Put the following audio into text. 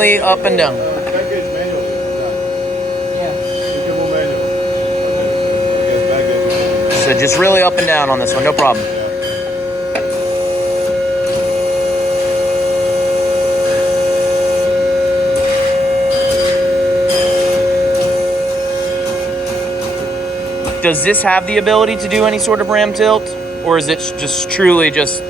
only up and down. Baggage manual. Yeah. You can move manual. Okay. Yes, baggage. So just really up and down on this one, no problem. Does this have the ability to do any sort of ram tilt? Or is it just truly just